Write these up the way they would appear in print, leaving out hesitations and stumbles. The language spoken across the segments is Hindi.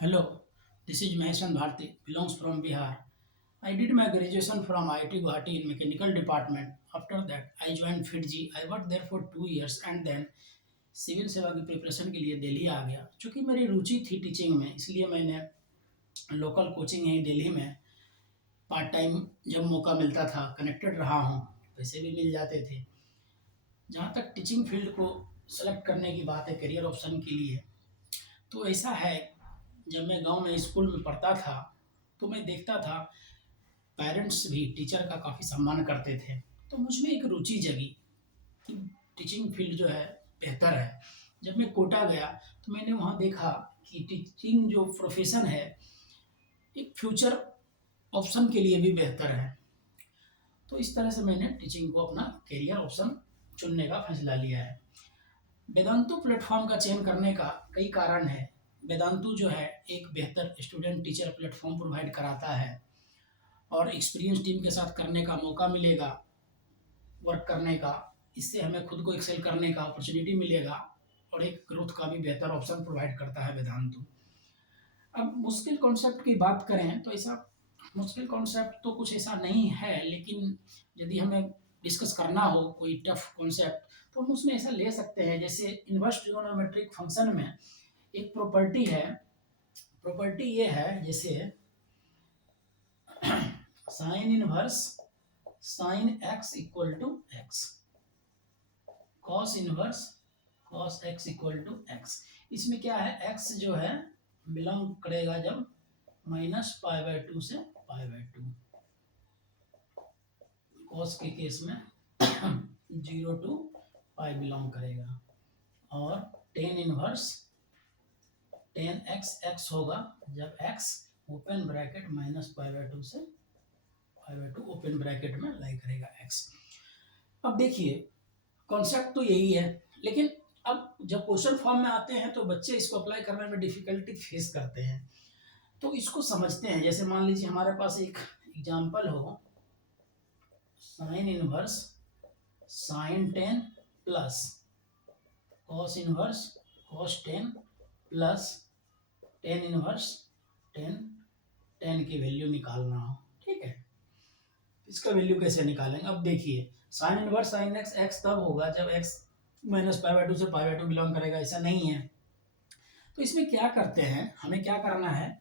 Hello, this is Maheshan Bharti, belongs from Bihar. I did my graduation from IIT Guwahati in mechanical department. After that, I joined FITG. I worked there for 2 years and then civil सेवा की प्रिपरेशन के लिए दिल्ली आ गया। चूँकि मेरी रुचि थी टीचिंग में, इसलिए मैंने लोकल कोचिंग यहीं दिल्ली में पार्ट टाइम जब मौका मिलता था कनेक्टेड रहा हूँ, पैसे भी मिल जाते थे। जहाँ तक टीचिंग फील्ड को सेलेक्ट करने की बात है करियर ऑप्शन के लिए, तो ऐसा है, जब मैं गांव में स्कूल में पढ़ता था तो मैं देखता था पेरेंट्स भी टीचर का काफ़ी सम्मान करते थे। तो मुझ में एक रुचि जगी कि टीचिंग फील्ड जो है बेहतर है। जब मैं कोटा गया तो मैंने वहाँ देखा कि टीचिंग जो प्रोफेशन है एक फ्यूचर ऑप्शन के लिए भी बेहतर है। तो इस तरह से मैंने टीचिंग को अपना करियर ऑप्शन चुनने का फैसला लिया है। वेदांतु प्लेटफॉर्म का चयन करने का कई कारण है। वेदांतु जो है एक बेहतर स्टूडेंट टीचर प्लेटफॉर्म प्रोवाइड कराता है और एक्सपीरियंस टीम के साथ करने का मौका मिलेगा, वर्क करने का। इससे हमें खुद को एक्सेल करने का अपॉर्चुनिटी मिलेगा और एक ग्रोथ का भी बेहतर ऑप्शन प्रोवाइड करता है वेदांतु। अब मुश्किल कॉन्सेप्ट की बात करें तो ऐसा मुश्किल कॉन्सेप्ट तो कुछ ऐसा नहीं है, लेकिन यदि हमें डिस्कस करना हो कोई टफ कॉन्सेप्ट तो हम उसमें ऐसा ले सकते हैं। जैसे इन्वर्स ट्रिगोनोमेट्रिक फंक्शन में एक प्रॉपर्टी है। प्रॉपर्टी ये है, जैसे sine inverse sine X equal to X, cos inverse cos X equal to X. इसमें क्या है, एक्स जो है बिलोंग करेगा जब -π/2 से π/2, कॉस के केस में 0 to π बिलोंग करेगा, और टेन इनवर्स टेन एक्स होगा जब एक्स ओपन ब्रैकेट -π/2 से π/2 ओपन ब्रैकेट में लाई करेगा एक्स। अब देखिए कॉन्सेप्ट तो यही है, लेकिन अब जब क्वेश्चन फॉर्म में आते हैं तो बच्चे इसको अप्लाई करने में डिफिकल्टी फेस करते हैं। तो इसको समझते हैं। जैसे मान लीजिए हमारे पास एक एग्जांपल हो, sign inverse sign 10 plus cos inverse cos 10 plus tan inverse tan की वैल्यू निकालना हो, ठीक है। इसका वैल्यू कैसे निकालेंगे, अब देखिए sign inverse sine x x तब होगा जब एक्स -π/2 से π/2 बिलोंग करेगा, ऐसा नहीं है। तो इसमें क्या करते हैं, हमें क्या करना है,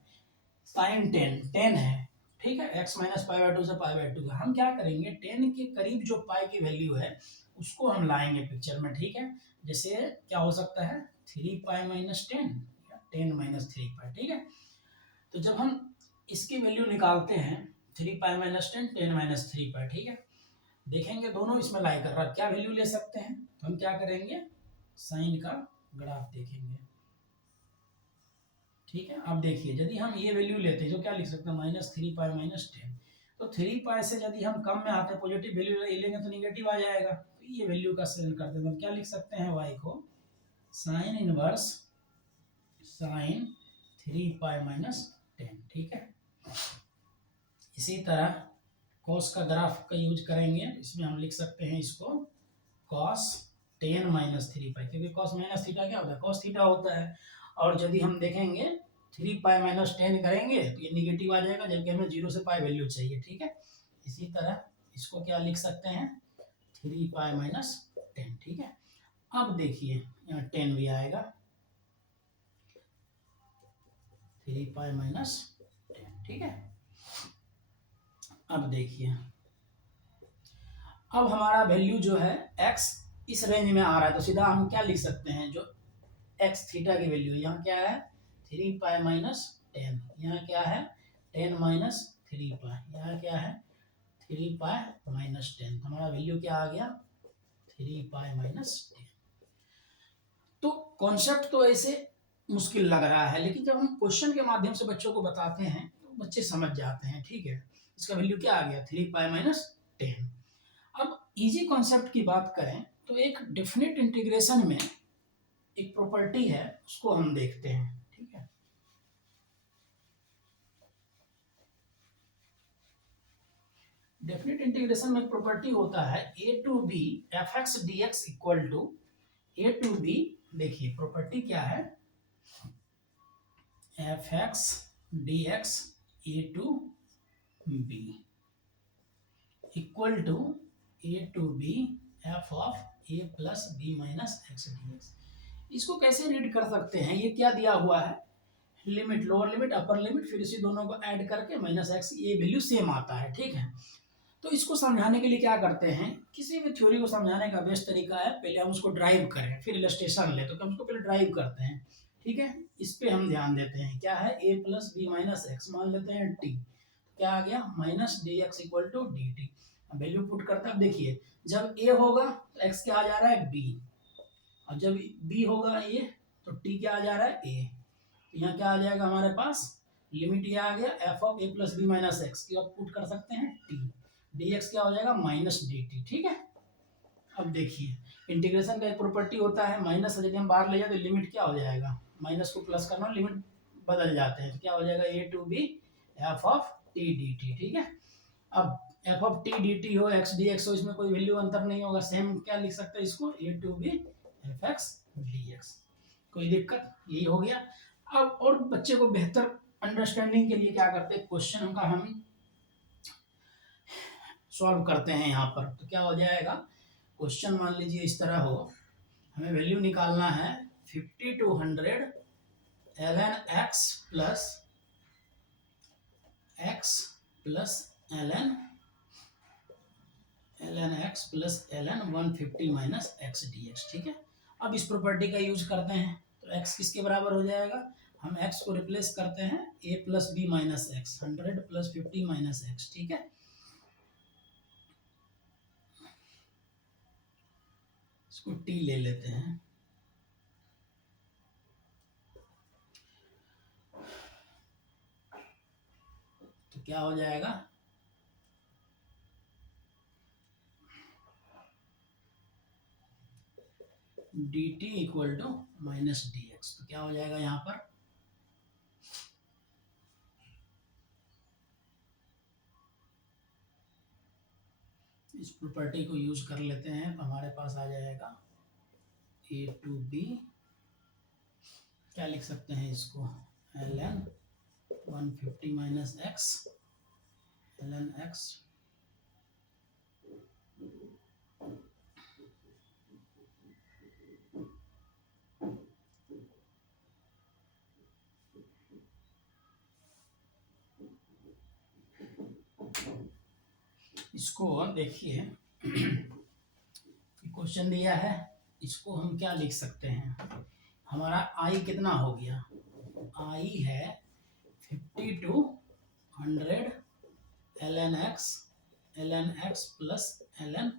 साइन 10 है, ठीक है, x -π/2 से π/2 है। हम क्या करेंगे, 10 के करीब जो पाई की वैल्यू है उसको हम लाएंगे पिक्चर में, ठीक है। जैसे क्या हो सकता है, 3π - 10 या 10 - 3π, ठीक है। तो जब हम इसकी वैल्यू निकालते हैं 3π - 10 10 - 3π, ठीक है, देखेंगे दोनों इसमें लाई कर रहा है, क्या वैल्यू ले सकते हैं। तो हम क्या करेंगे, साइन का ग्राफ देखेंगे, ठीक है। अब देखिए यदि हम ये वैल्यू लेते हैं तो क्या लिख सकते हैं, -3π - 10। तो 3π से यदि हम कम में आते हैं पॉजिटिव वैल्यू लेंगे तो निगेटिव आ जाएगा। तो ये वैल्यू का सेवन करते हैं तो हम क्या लिख सकते हैं, y को साइन इनवर्स साइन 3π - 10, ठीक है। इसी तरह कॉस का ग्राफ का यूज करेंगे, इसमें हम लिख सकते हैं इसको कॉस 10 - 3π, क्योंकि कॉस माइनस थीटा क्या होता है, कॉस थीटा होता है। और यदि हम देखेंगे 3π - 10 करेंगे तो ये निगेटिव आ जाएगा, जबकि हमें 0 से पाई वैल्यू चाहिए, ठीक है। इसी तरह इसको क्या लिख सकते हैं, 3π - 10, ठीक है। अब देखिए यहाँ 10 भी आएगा, 3π - 10, ठीक है। अब देखिए अब हमारा वैल्यू जो है x इस रेंज में आ रहा है, तो सीधा हम क्या लिख सकते हैं, जो x थीटा की वैल्यू यहाँ क्या है 3π - 10, यहाँ क्या है 10 - 3π, यहाँ क्या है 3π - 10। हमारा वैल्यू क्या आ गया 3π - 10। तो कॉन्सेप्ट तो ऐसे मुश्किल लग रहा है, लेकिन जब हम क्वेश्चन के माध्यम से बच्चों को बताते हैं तो बच्चे समझ जाते हैं, ठीक है। इसका वैल्यू क्या आ गया 3π - 10। अब इजी कॉन्सेप्ट की बात करें तो एक डेफिनेट इंटीग्रेशन में एक प्रॉपर्टी है, उसको हम देखते हैं, ठीक है। डेफिनेट इंटीग्रेशन में एक प्रॉपर्टी होता है a to b fx dx equal to a to b। देखिए प्रॉपर्टी क्या है, F X D X A to B equal to A to B F of A plus B minus X D X. इसको कैसे रीड कर सकते हैं, ये क्या दिया हुआ है, limit lower limit upper limit, फिर इसी दोनों को ऐड करके माइनस एक्स, ये वैल्यू सेम आता है, ठीक है। तो इसको समझाने के लिए क्या करते हैं, किसी भी थ्योरी को समझाने का बेस्ट तरीका है पहले हम उसको ड्राइव करें फिर इलस्ट्रेशन ले, तो हम उसको पहले ड्राइव करते हैं, ठीक है। इस पे हम ध्यान देते हैं, क्या है A plus B minus X, मान लेते हैं टी, क्या आ गया minus D X equal to D T. Value put करते हैं, देखिए जब ए होगा तो एक्स क्या आ जा रहा है बी, और जब बी होगा ए तो टी क्या आ जा रहा है ए। यहाँ क्या आ जाएगा हमारे पास, लिमिट ये आ गया F of A plus B minus X की, अब पुट कर सकते हैं टी, डी एक्स क्या हो जाएगा माइनस डी टी, ठीक है। अब देखिए इंटीग्रेशन का एक प्रॉपर्टी होता है, माइनस यदि हम बाहर ले जाए तो लिमिट क्या हो जाएगा, माइनस को प्लस करना लिमिट बदल जाते हैं, तो क्या हो जाएगा A to B F of T D T, ठीक है। अब F of T D T हो एक्स डी एक्स हो, इसमें कोई वैल्यू अंतर नहीं होगा, सेम क्या लिख सकते हैं इसको A to B F X D X, कोई दिक्कत, यही हो गया। अब और बच्चे को बेहतर अंडरस्टैंडिंग के लिए क्या करते हैं, क्वेश्चन का हम सॉल्व करते हैं यहाँ पर, तो क्या हो जाएगा, क्वेश्चन मान लीजिए इस तरह हो, हमें वैल्यू निकालना है 50 to 100 ln x plus ln x plus ln 150 minus X D X, ठीक है। अब इस प्रॉपर्टी का यूज करते हैं, तो x किसके बराबर हो जाएगा, हम x को रिप्लेस करते हैं a plus B minus X, 100 plus 50 minus X, ठीक है। इसको t ले लेते हैं, तो क्या हो जाएगा, D T equal to minus D X, तो क्या हो जाएगा यहाँ पर, इस प्रॉपर्टी को यूज कर लेते हैं, तो हमारे पास आ जाएगा ए टू बी, क्या लिख सकते हैं इसको, ln 150 minus X ln x इसको देखिए क्वेश्चन दिया है, इसको हम क्या लिख सकते हैं, हमारा आई कितना हो गया, आई है 50 to 100 ln x plus ln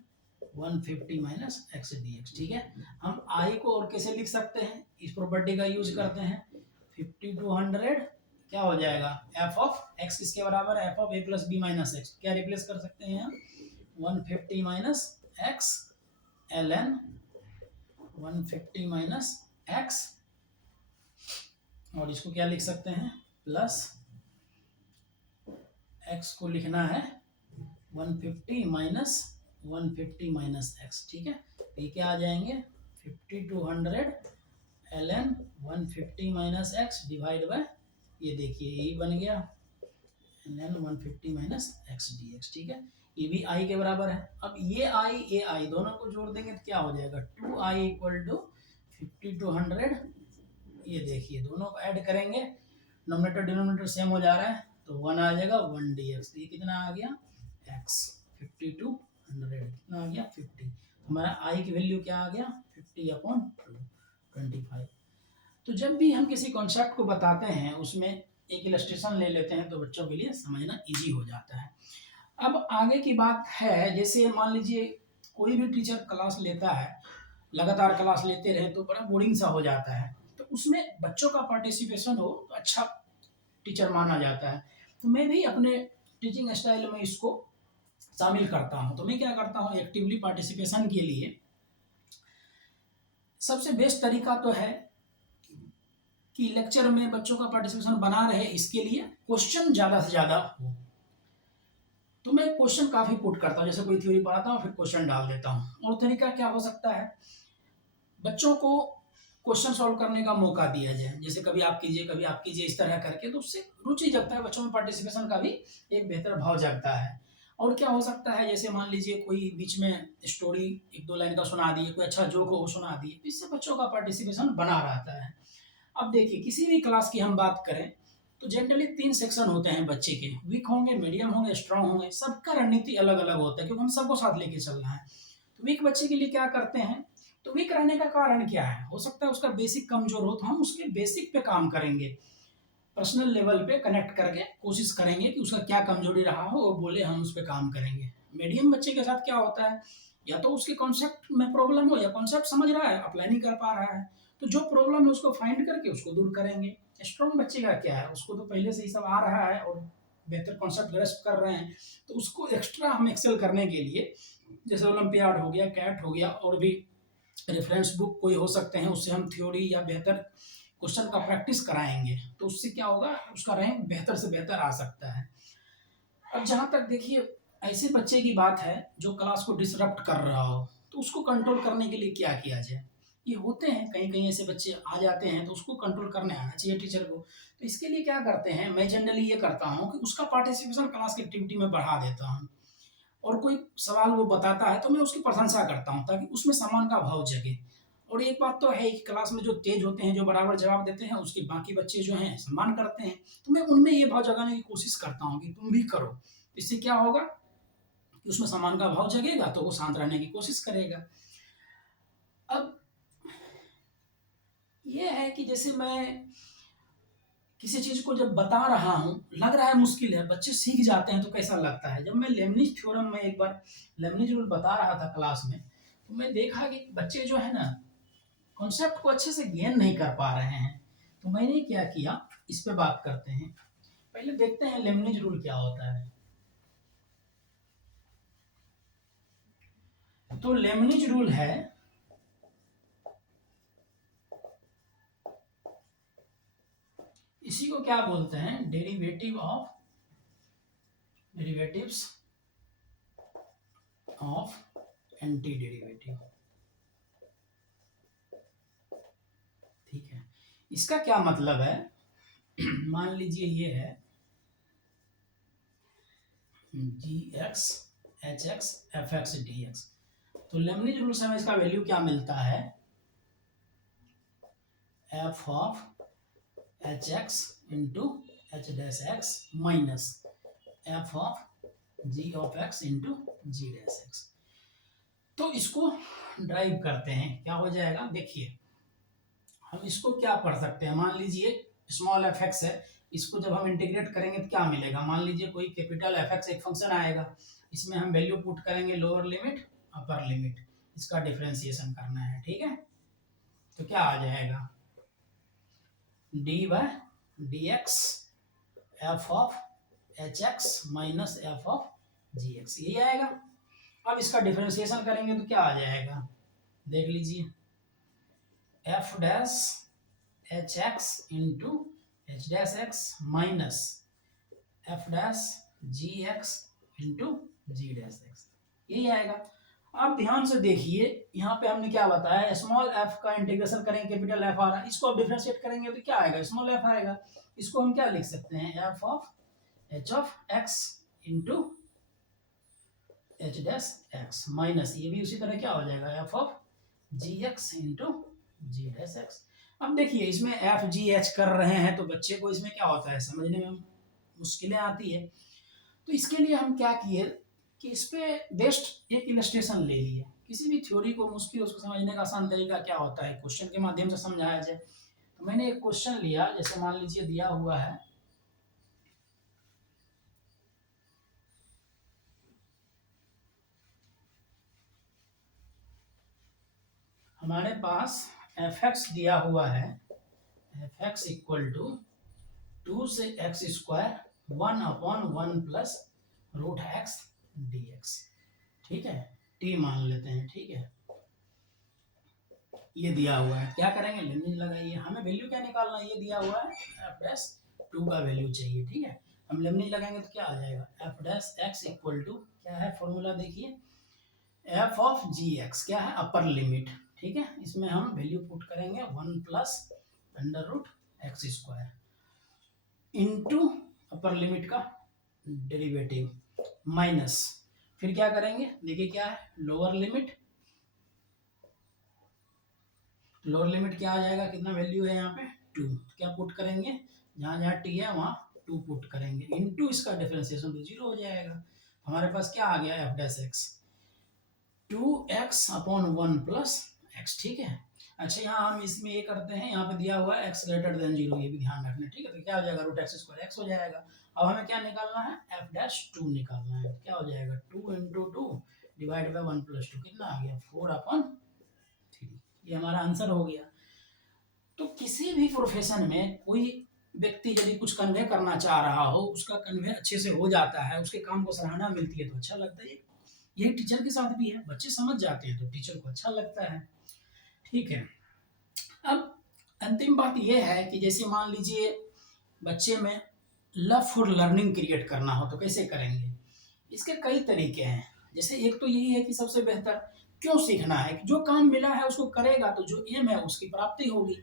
150 minus X D X, ठीक है। हम आई को और कैसे लिख सकते हैं, इस प्रॉपर्टी का यूज करते हैं, 50 to 100 क्या हो जाएगा, एफ ऑफ एक्स किसके बराबर है, F of A plus B minus X, क्या रिप्लेस कर सकते हैं हम 150 minus X ln 150 minus X, और इसको क्या लिख सकते हैं प्लस एक्स को लिखना है 150 माइनस 150 माइनस एक्स, ठीक है। ये क्या आ जाएंगे 50 to 100 ln 150 minus x divide by, ये देखिए यही बन गया ln 150 minus X D X, ठीक है। ये भी आई के बराबर है, अब ये आई दोनों को जोड़ देंगे तो क्या हो जाएगा 2i इक्वल टू 50 to 100, ये देखिए दोनों को ऐड करेंगे, नोमिनेटर डिनोमिनेटर सेम हो जा रहा है, तो 1 आ जाएगा 1 डी एक्स, ये कितना आ गया x 50 to 100 कितना आ गया 50, हमारा आई की वैल्यू क्या आ गया 50 अपॉन 25। तो जब भी हम किसी कॉन्सेप्ट को बताते हैं उसमें एक इलस्ट्रेशन ले लेते हैं तो बच्चों के लिए समझना इजी हो जाता है। अब आगे की बात है, जैसे मान लीजिए कोई भी टीचर क्लास लेता है, लगातार क्लास लेते रहे तो बड़ा बोरिंग सा हो जाता है, तो उसमें बच्चों का पार्टिसिपेशन हो तो अच्छा टीचर माना जाता है। तो मैं भी अपने टीचिंग स्टाइल में इसको शामिल करता हूँ, तो मैं क्या करता हूँ एक्टिवली पार्टिसिपेशन के लिए सबसे बेस्ट तरीका तो है कि लेक्चर में बच्चों का पार्टिसिपेशन बना रहे, इसके लिए क्वेश्चन ज़्यादा से ज़्यादा हो, तो मैं क्वेश्चन काफ़ी पुट करता हूँ, जैसे कोई थ्योरी पढ़ाता हूँ फिर क्वेश्चन डाल देता हूँ। और तरीका क्या हो सकता है, बच्चों को क्वेश्चन सॉल्व करने का मौका दिया जाए, जैसे कभी आप कीजिए कभी आप कीजिए, इस तरह करके, तो उससे रुचि जगता है, बच्चों में पार्टिसिपेशन का भी एक बेहतर भाव जगता है। और क्या हो सकता है, जैसे मान लीजिए कोई बीच में स्टोरी एक दो लाइन का सुना दिए, कोई अच्छा जोक हो सुना दिए, तो इससे बच्चों का पार्टिसिपेशन बना रहता है। अब देखिए किसी भी क्लास की हम बात करें तो जनरली 3 सेक्शन होते हैं बच्चे के, वीक होंगे, मीडियम होंगे, स्ट्रांग होंगे, सबका रणनीति अलग अलग होता है क्योंकि हम सबको साथ लेके चलना है। तो वीक बच्चे के लिए क्या करते हैं, तो वीक रहने का कारण क्या है, हो सकता है उसका बेसिक कमजोर हो, तो हम उसके बेसिक पे काम करेंगे, पर्सनल लेवल पे कनेक्ट करके कोशिश करेंगे कि उसका क्या कमजोरी रहा हो और बोले हम उस पर काम करेंगे। मीडियम बच्चे के साथ क्या होता है, या तो उसके कॉन्सेप्ट में प्रॉब्लम हो या कॉन्सेप्ट समझ रहा है अप्लाई नहीं कर पा रहा है, तो जो प्रॉब्लम है उसको फाइंड करके उसको दूर करेंगे। स्ट्रॉन्ग बच्चे का क्या है, उसको तो पहले से ही सब आ रहा है और बेहतर कॉन्सेप्ट ग्रैस्प कर रहे हैं, तो उसको एक्स्ट्रा हम एक्सेल करने के लिए जैसे ओलंपियाड हो गया, कैट हो गया, और भी रेफरेंस बुक कोई हो सकते हैं, उससे हम थ्योरी या बेहतर क्वेश्चन का प्रैक्टिस कराएंगे, तो उससे क्या होगा, उसका रैंक बेहतर से बेहतर आ सकता है। अब जहाँ तक देखिए ऐसे बच्चे की बात है जो क्लास को डिसरप्ट कर रहा हो, तो उसको कंट्रोल करने के लिए क्या किया जाए। ये होते हैं कहीं कहीं ऐसे बच्चे आ जाते हैं, तो उसको कंट्रोल करने आना चाहिए टीचर को। तो इसके लिए क्या करते हैं, मैं जनरली ये करता हूँ कि उसका पार्टिसिपेशन क्लास की एक्टिविटी में बढ़ा देता हूँ, और कोई सवाल वो बताता है तो मैं उसकी प्रशंसा करता हूँ ताकि उसमें सम्मान का भाव जगे। और एक बात तो है कि क्लास में जो तेज होते हैं, जो बराबर जवाब देते हैं, उसके बाकी बच्चे जो हैं सम्मान करते हैं, तो मैं उनमें ये भाव जगाने की कोशिश करता हूँ कि तुम भी करो। इससे क्या होगा कि उसमें सम्मान का भाव जगेगा तो वो शांत रहने की कोशिश करेगा। अब ये है कि जैसे मैं किसी चीज को जब बता रहा हूँ, लग रहा है मुश्किल है, बच्चे सीख जाते हैं तो कैसा लगता है। जब मैं लेमनिज थ्योरम में एक बार लेमनिज रूल बता रहा था क्लास में, तो मैं देखा कि बच्चे जो है ना कॉन्सेप्ट को अच्छे से गेन नहीं कर पा रहे हैं। तो मैंने क्या किया, इस पे बात करते हैं। पहले देखते हैं लेमनिज रूल क्या होता है। तो लेमनिज रूल है, इसी को क्या बोलते हैं, डेरिवेटिव्स ऑफ एंटी डेरिवेटिव। ठीक है, इसका क्या मतलब है, मान लीजिए ये है G X H X F X D X. तो लेमनिज रूल से हमें इसका वैल्यू क्या मिलता है, F of H X into H dash X minus F of G of X into G dash X. तो इसको ड्राइव करते हैं, क्या हो जाएगा, देखिए हम इसको क्या पढ़ सकते हैं, मान लीजिए स्मॉल एफ एक्स है, इसको जब हम इंटीग्रेट करेंगे तो क्या मिलेगा, मान लीजिए कोई कैपिटल एफ एक्स एक फंक्शन आएगा, इसमें हम वैल्यू पुट करेंगे लोअर लिमिट अपर लिमिट, इसका डिफरेंशिएशन करना है, ठीक है। तो क्या आ जाएगा, D by D X F of H X minus F of G X, यही आएगा। अब इसका डिफरेंशिएशन करेंगे तो क्या आ जाएगा, देख लीजिए, F dash H X into H dash X minus F dash G X into G dash X, यही आएगा। आप ध्यान से देखिए, यहाँ पे हमने क्या बताया, स्मॉल एफ का इंटीग्रेशन करेंगे, कैपिटल एफ आ रहा है, इसको आप डिफरेंशिएट करेंगे तो क्या आएगा, स्मॉल एफ आएगा। इसको हम क्या लिख सकते हैं, F of H of X into H dash X minus, ये भी उसी तरह क्या हो जाएगा, F of G X into G dash X. अब देखिए इसमें एफ जी एच कर रहे हैं तो बच्चे को इसमें क्या होता है, समझने में मुश्किलें आती है। तो इसके लिए हम क्या किए कि इस पे बेस्ट एक इलस्ट्रेशन ले लिए, किसी भी थ्योरी को मुश्किल उसको समझने का आसान तरीका क्या होता है, क्वेश्चन के माध्यम से समझाया जाए। तो मैंने एक क्वेश्चन लिया, जैसे मान लीजिए दिया हुआ है हमारे पास एफ एक्स दिया हुआ है, एफ एक्स इक्वल टू 2 से X square 1/1 plus root X D X, ठीक है, टी मान लेते हैं, ठीक है। ये दिया हुआ है, क्या करेंगे, लिमिट लगाइए, हमें वैल्यू क्या निकालना है, ये दिया हुआ है एफ डैश 2 का वैल्यू चाहिए, ठीक है। हम लिमिट लगाएंगे तो क्या आ जाएगा, F dash X equal to क्या है फॉर्मूला देखिए, एफ ऑफ जी एक्स क्या है, अपर लिमिट, ठीक है, इसमें हम वैल्यू पुट करेंगे 1 plus under root X square into upper limit का डेरिवेटिव माइनस, फिर क्या करेंगे, देखिए क्या है, लोअर लिमिट क्या आ जाएगा, कितना वैल्यू है यहाँ पे 2, क्या पुट करेंगे, जहाँ जहाँ टी है वहाँ 2 पुट करेंगे इनटू इसका डिफरेंशिएशन तो 0 हो जाएगा। हमारे पास क्या आ गया, F dash x 2x upon 1 plus x, ठीक है। अच्छा यहाँ हम इसमें ये करते हैं, यहाँ पे दिया हुआ है x ग्रेटर देन 0, ये भी ध्यान रखना, ठीक है। तो क्या हो जाएगा, रूट एक्स स्क्वायर एक्स हो जाएगा। अब हमें क्या निकालना है, एफ डैश 2 निकालना है। क्या हो जाएगा, 2 इंटू 2 डिवाइड बाई 1 प्लस 2, कितना आ गया 4 अपॉन 3, ये हमारा आंसर हो गया। तो किसी भी प्रोफेशन में कोई व्यक्ति यदि कुछ कन्वे करना चाह रहा हो, उसका कन्वे अच्छे से हो जाता है, उसके काम को सराहना मिलती है तो अच्छा लगता है। यही टीचर के साथ भी है, बच्चे समझ जाते हैं तो टीचर को अच्छा लगता है, ठीक है। अब अंतिम बात यह है कि जैसे मान लीजिए बच्चे में लव फॉर लर्निंग क्रिएट करना हो तो कैसे करेंगे, इसके कई तरीके हैं। जैसे एक तो यही है कि सबसे बेहतर क्यों सीखना है, कि जो काम मिला है उसको करेगा तो जो एम है उसकी प्राप्ति होगी,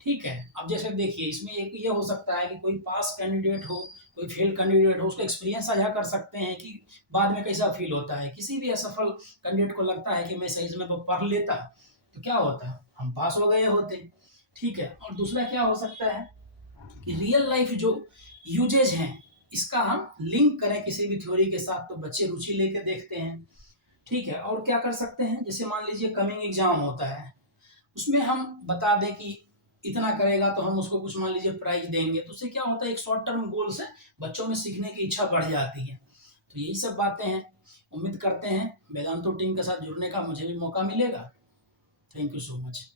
ठीक है। अब जैसे देखिए इसमें एक ये हो सकता है कि कोई पास कैंडिडेट हो, कोई फेल कैंडिडेट हो, उसका एक्सपीरियंस साझा कर सकते हैं कि बाद में कैसा फील होता है। किसी भी असफल कैंडिडेट को लगता है कि मैं सही समय पर पढ़ लेता तो क्या होता, हम पास हो गए होते, ठीक है। और दूसरा क्या हो सकता है कि रियल लाइफ जो यूजेज हैं इसका हम लिंक करें किसी भी थ्योरी के साथ, तो बच्चे रुचि लेके देखते हैं, ठीक है। और क्या कर सकते हैं, जैसे मान लीजिए कमिंग एग्जाम होता है, उसमें हम बता दें कि इतना करेगा तो हम उसको कुछ मान लीजिए प्राइज देंगे, तो उससे क्या होता है, एक शॉर्ट टर्म गोल से बच्चों में सीखने की इच्छा बढ़ जाती है। तो यही सब बातें हैं। उम्मीद करते हैं वेदांतो टीम के साथ जुड़ने का मुझे भी मौका मिलेगा। Thank you so much.